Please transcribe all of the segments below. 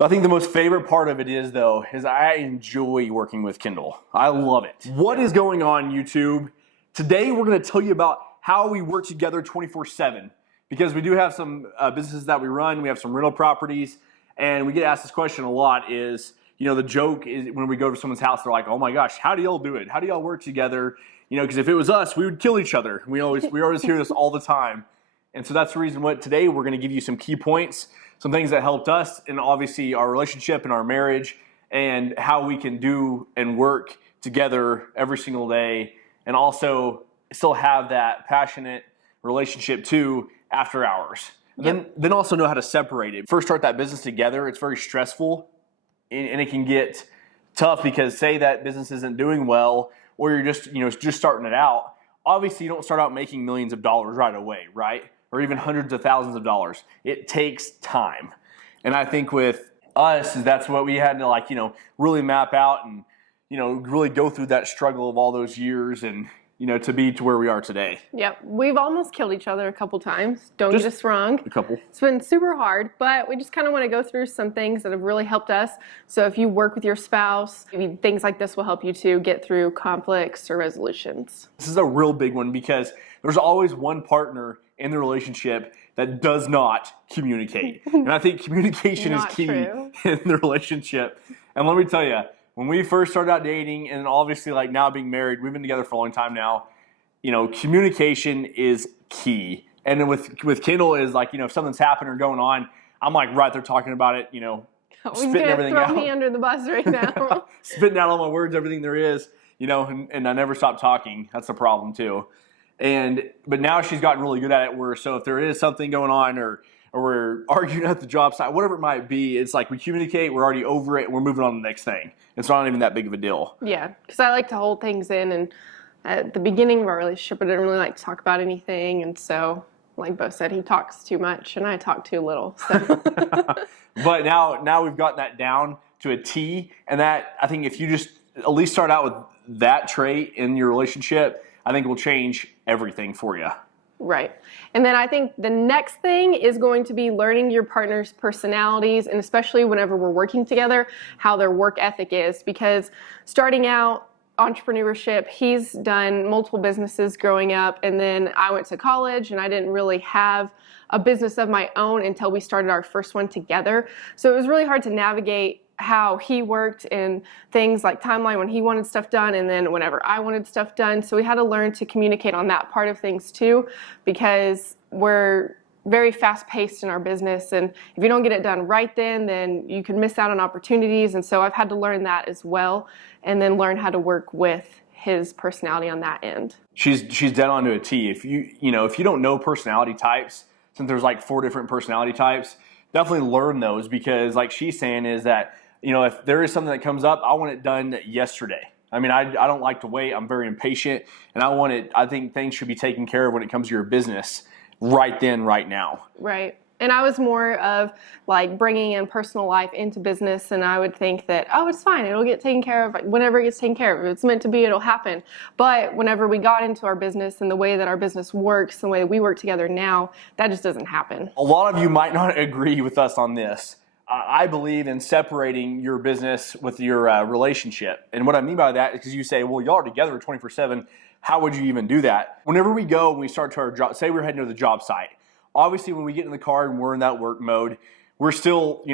I think the most favorite part of it is, though, is I enjoy working with Kendall. I love it. What is going on, YouTube? Today, we're going to tell you about how we work together 24/7, because we do have some businesses that we run. We have some rental properties, and we get asked this question a lot is, the joke is when we go to someone's house, they're like, oh my gosh, how do y'all do it? How do y'all work together? Because if it was us, we would kill each other. We always hear this all the time. And so that's the reason today we're going to give you some key points, some things that helped us, and obviously our relationship and our marriage, and how we can do and work together every single day, and also still have that passionate relationship too after hours. Yep. Then also know how to separate it. First start that business together. It's very stressful, and it can get tough because say that business isn't doing well, or you're just starting it out. Obviously, you don't start out making millions of dollars right away, right? Or even hundreds of thousands of dollars. It takes time. And I think with us, that's what we had to really map out and, really go through that struggle of all those years and, to be to where we are today. Yep. We've almost killed each other a couple times. Don't get us wrong. A couple. It's been super hard, but we just kind of want to go through some things that have really helped us. So if you work with your spouse, things like this will help you to get through conflicts or resolutions. This is a real big one because there's always one partner in the relationship that does not communicate. And I think communication is key in the relationship. And let me tell you, when we first started out dating and obviously now being married, we've been together for a long time now, communication is key. And then with Kendall is if something's happening or going on, I'm right there talking about it, spitting everything out. Throw me under the bus right now. Spitting out all my words, everything there is, and I never stop talking. That's the problem too. But now she's gotten really good at it so if there is something going on or we're arguing at the job site, whatever it might be, it's we communicate, we're already over it, and we're moving on to the next thing. It's not even that big of a deal. Yeah, because I like to hold things in, and at the beginning of our relationship, I didn't really like to talk about anything, and so, like Bo said, he talks too much, and I talk too little. So. But now we've gotten that down to a T, and that, I think if you just at least start out with that trait in your relationship, I think will change everything for you. Right. And then I think the next thing is going to be learning your partner's personalities, and especially whenever we're working together, how their work ethic is. Because starting out entrepreneurship, he's done multiple businesses growing up, and then I went to college and I didn't really have a business of my own until we started our first one together. So it was really hard to navigate how he worked and things like timeline when he wanted stuff done and then whenever I wanted stuff done. So we had to learn to communicate on that part of things too, because we're very fast paced in our business, and if you don't get it done right then you can miss out on opportunities. And so I've had to learn that as well, and then learn how to work with his personality on that end. She's dead on to a T. If you don't know personality types, since there's 4 different personality types, definitely learn those, because she's saying is that if there is something that comes up, I want it done yesterday. I mean, I don't like to wait. I'm very impatient, and I think things should be taken care of when it comes to your business right then, right now. Right. And I was more of bringing in personal life into business, and I would think that, oh, it's fine. It'll get taken care of whenever it gets taken care of. If it's meant to be, it'll happen. But whenever we got into our business and the way that our business works, the way that we work together now, that just doesn't happen. A lot of you might not agree with us on this. I believe in separating your business with your relationship. And what I mean by that is because you say, well, y'all are together 24/7. How would you even do that? Whenever we go and we start to our job, say we're heading to the job site. Obviously, when we get in the car and we're in that work mode, we're still,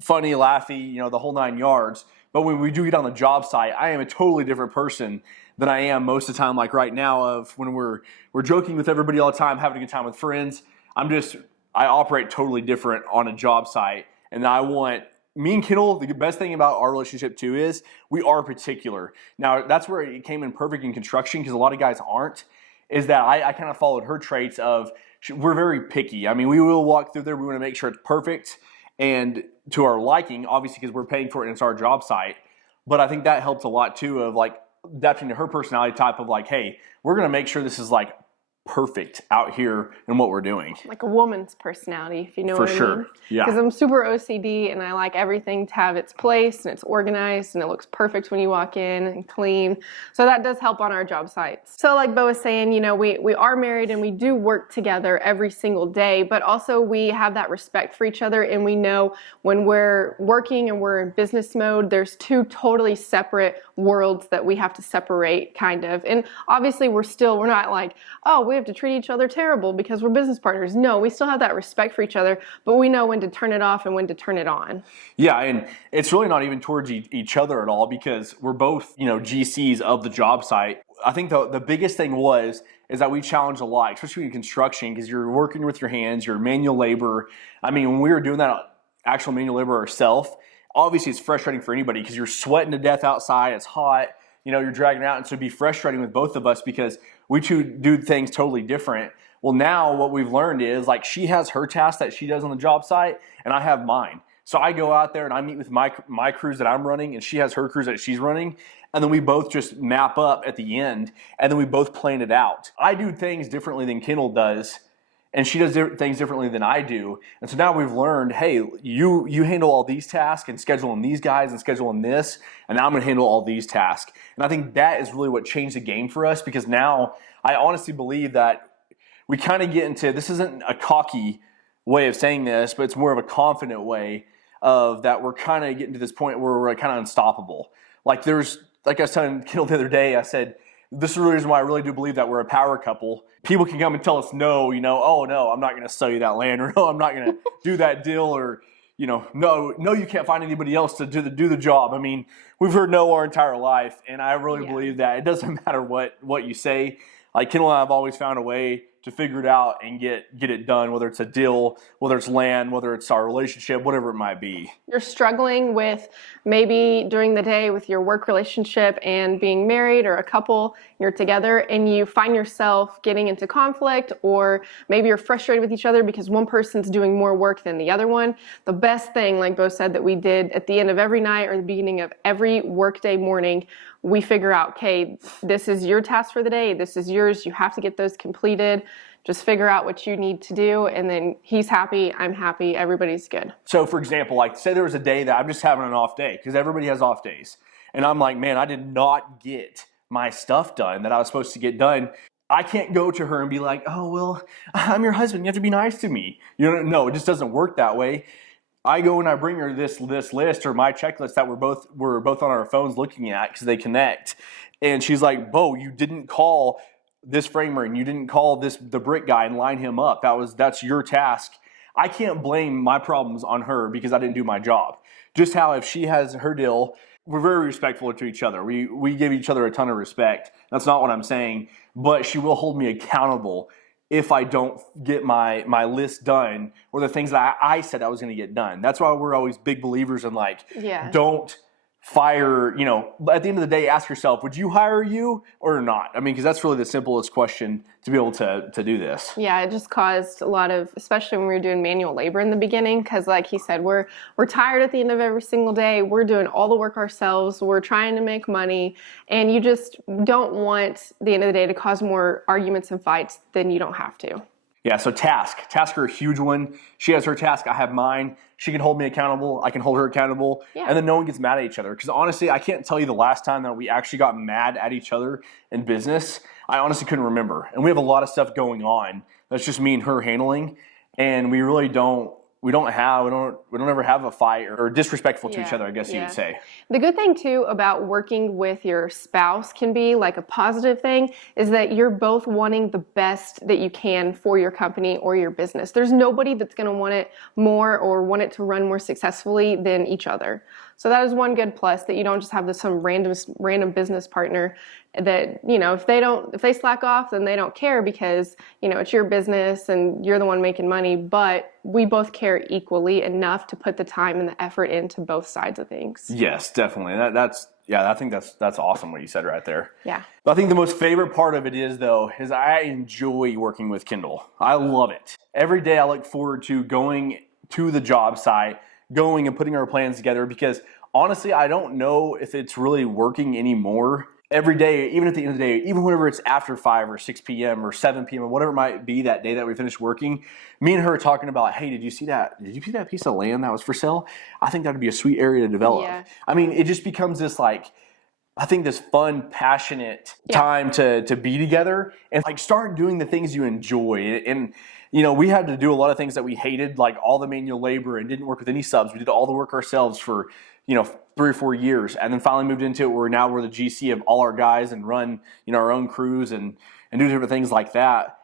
funny, laughy, the whole 9 yards. But when we do get on the job site, I am a totally different person than I am most of the time, like right now, of when we're joking with everybody all the time, having a good time with friends. I operate totally different on a job site. And me and Kendall, the best thing about our relationship too is we are particular. Now, that's where it came in perfect in construction, because a lot of guys aren't, is that I kind of followed her traits of, we're very picky. I mean, we will walk through there. We want to make sure it's perfect and to our liking, obviously, because we're paying for it and it's our job site. But I think that helps a lot too, of adapting to her personality type of hey, we're going to make sure this is perfect out here in what we're doing. Like a woman's personality, if you know For what I sure. mean. Yeah. Because I'm super OCD and I like everything to have its place and it's organized and it looks perfect when you walk in and clean. So that does help on our job sites. So like Bo was saying, you know, we are married and we do work together every single day, but also we have that respect for each other, and we know when we're working and we're in business mode, there's two totally separate worlds that we have to separate, kind of. And obviously we're not like, oh, we have to treat each other terrible because we're business partners. No, we still have that respect for each other, but we know when to turn it off and when to turn it on. Yeah, and it's really not even towards each other at all, because we're both, you know, GCs of the job site. I think the biggest thing is that we challenge a lot, especially in construction, because you're working with your hands, you're manual labor. I mean, when we were doing that actual manual labor ourselves, obviously it's frustrating for anybody because you're sweating to death outside, it's hot, you know, you're dragging it out, and so it'd be frustrating with both of us because we two do things totally different. Well, now what we've learned is, like, she has her tasks that she does on the job site, and I have mine. So I go out there and I meet with my crews that I'm running, and she has her crews that she's running, and then we both just map up at the end, and then we both plan it out. I do things differently than Kendall does, and she does things differently than I do. And so now we've learned, hey, you handle all these tasks and scheduling these guys and scheduling this, and now I'm going to handle all these tasks. And I think that is really what changed the game for us, because now I honestly believe that we kind of get into, this isn't a cocky way of saying this, but it's more of a confident way of that we're kind of getting to this point where we're kind of unstoppable. Like I was telling Kendall the other day, I said, this is the reason why I really do believe that we're a power couple. People can come and tell us no, you know, oh no, I'm not going to sell you that land, or no, I'm not going to do that deal, or, you know, no, you can't find anybody else to do the job. I mean, we've heard no our entire life, and I really believe that it doesn't matter what you say. Like, Kendall and I have always found a way to figure it out and get it done, whether it's a deal, whether it's land, whether it's our relationship, whatever it might be. You're struggling with maybe during the day with your work relationship and being married or a couple, you're together and you find yourself getting into conflict, or maybe you're frustrated with each other because one person's doing more work than the other one. The best thing, like Bo said, that we did at the end of every night or the beginning of every workday morning, we figure out, okay, this is your task for the day, this is yours, you have to get those completed. Just figure out what you need to do, and then he's happy, I'm happy, everybody's good. So for example, like, say there was a day that I'm just having an off day, because everybody has off days, and I'm like, man, I did not get my stuff done that I was supposed to get done. I can't go to her and be like, oh, well, I'm your husband, you have to be nice to me. You know, no, it just doesn't work that way. I go and I bring her this list, or my checklist that we're both on our phones looking at because they connect. And she's like, Bo, you didn't call this framer and you didn't call the brick guy and line him up. That's your task. I can't blame my problems on her because I didn't do my job. Just how if she has her deal, we're very respectful to each other. We give each other a ton of respect. That's not what I'm saying, but she will hold me accountable if I don't get my list done, or the things that I said I was going to get done. That's why we're always big believers in, like, don't fire, you know, at the end of the day, ask yourself, would you hire you or not? I mean, because that's really the simplest question to be able to do this. Yeah, it just caused a lot of, especially when we were doing manual labor in the beginning, because like he said, we're tired at the end of every single day. We're doing all the work ourselves. We're trying to make money, and you just don't want the end of the day to cause more arguments and fights than you don't have to. Yeah, so tasks are a huge one. She has her task, I have mine. She can hold me accountable, I can hold her accountable, and then no one gets mad at each other. Because honestly, I can't tell you the last time that we actually got mad at each other in business. I honestly couldn't remember. And we have a lot of stuff going on that's just me and her handling, and we really don't ever have a fight or disrespectful to each other, I guess you would say. The good thing too about working with your spouse can be like a positive thing is that you're both wanting the best that you can for your company or your business. There's nobody that's going to want it more or want it to run more successfully than each other. So that is one good plus, that you don't just have some random business partner that, you know, if they slack off, then they don't care because, you know, it's your business and you're the one making money, but we both care equally enough to put the time and the effort into both sides of things. Yes, definitely. I think that's awesome what you said right there. Yeah. But I think the most favorite part of it is I enjoy working with Kendall. I love it. Every day I look forward to going to the job site, going and putting our plans together, because honestly, I don't know if it's really working anymore. every day, even at the end of the day, even whenever it's after 5 or 6 p.m. or 7 p.m. or whatever it might be that day that we finish working, me and her are talking about, hey, did you see that? Did you see that piece of land that was for sale? I think that would be a sweet area to develop. Yeah. I mean, it just becomes this like, I think this fun, passionate time to be together and like start doing the things you enjoy. And you know, we had to do a lot of things that we hated, like all the manual labor, and didn't work with any subs. We did all the work ourselves for, you know, 3 or 4 years, and then finally moved into it where now we're the GC of all our guys and run, you know, our own crews and do different things like that.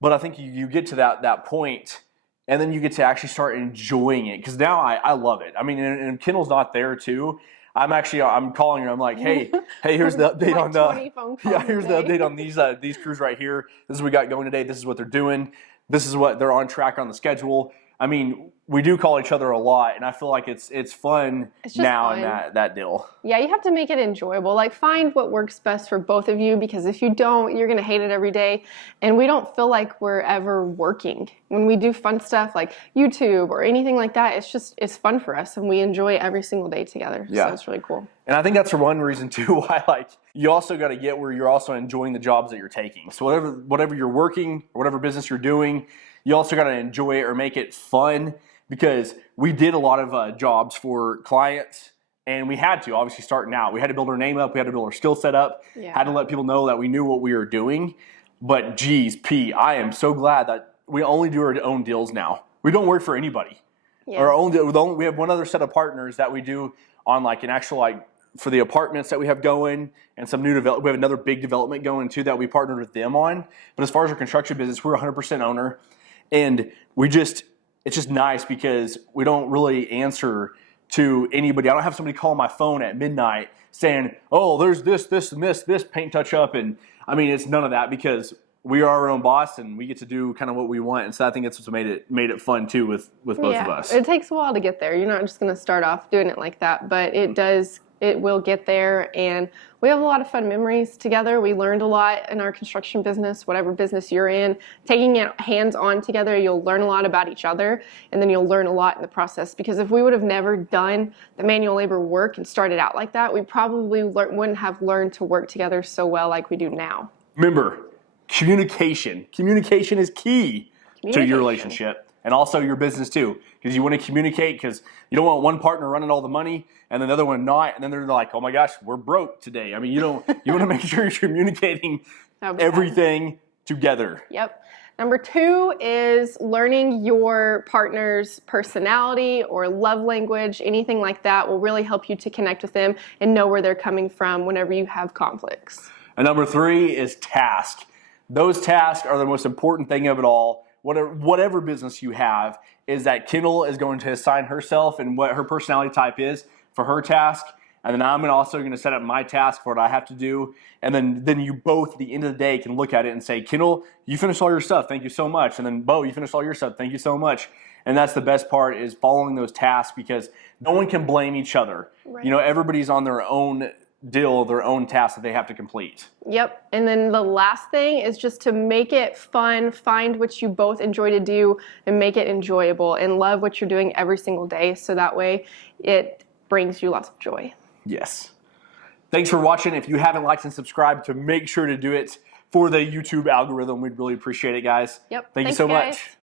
But I think you get to that point, and then you get to actually start enjoying it, because now I love it. I mean, and Kendall's not there too. I'm calling her. I'm like, hey, here's the update on the here's the update on these crews right here. This is what we got going today. This is what they're doing. This is what they're on track on the schedule. I mean, we do call each other a lot, and I feel like it's fun now in that deal. Yeah, you have to make it enjoyable. Like, find what works best for both of you, because if you don't, you're going to hate it every day. And we don't feel like we're ever working. When we do fun stuff like YouTube or anything like that, it's fun for us, and we enjoy every single day together. Yeah. So it's really cool. And I think that's one reason too why, like, you also got to get where you're also enjoying the jobs that you're taking. So whatever you're working or whatever business you're doing, you also got to enjoy it or make it fun, because we did a lot of jobs for clients, and we had to, obviously, starting out. We had to build our name up. We had to build our skill set up. Yeah. Had to let people know that we knew what we were doing. But geez, P, I am so glad that we only do our own deals now. We don't work for anybody. Yeah. Our own deal, we have one other set of partners that we do on like an actual, like, for the apartments that we have going, and some new development. We have another big development going too that we partnered with them on. But as far as our construction business, we're 100% owner. And it's just nice because we don't really answer to anybody. I don't have somebody call my phone at midnight saying, oh, there's this, and this paint touch up. And I mean, it's none of that, because we are our own boss and we get to do kind of what we want. And so I think that's what's made it fun too with both of us. It takes a while to get there. You're not just going to start off doing it like that, but it will get there, and we have a lot of fun memories together. We learned a lot in our construction business, whatever business you're in. Taking it hands-on together, you'll learn a lot about each other, and then you'll learn a lot in the process. Because if we would have never done the manual labor work and started out like that, we probably wouldn't have learned to work together so well like we do now. Remember, communication. Communication is key to your relationship. And also your business too, because you want to communicate, because you don't want one partner running all the money and then the other one not, and then they're like, oh my gosh, we're broke today. I mean, you want to make sure you're communicating everything together. Yep. Number 2 is learning your partner's personality or love language. Anything like that will really help you to connect with them and know where they're coming from whenever you have conflicts. And number 3 is task. Those tasks are the most important thing of it all. Whatever business you have, is that Kendall is going to assign herself and what her personality type is for her task, and then I'm also going to set up my task for what I have to do, and then you both at the end of the day can look at it and say, Kendall, you finished all your stuff, thank you so much, and then Bo, you finished all your stuff, thank you so much. And that's the best part, is following those tasks, because no one can blame each other. Right. You know, everybody's on their own deal, their own task that they have to complete. Yep. And then the last thing is just to make it fun, find what you both enjoy to do and make it enjoyable, and love what you're doing every single day, so that way it brings you lots of joy. Yes. Thanks for watching. If you haven't liked and subscribed, to make sure to do it for the YouTube algorithm. We'd really appreciate it, guys. Yep. Thank you so much.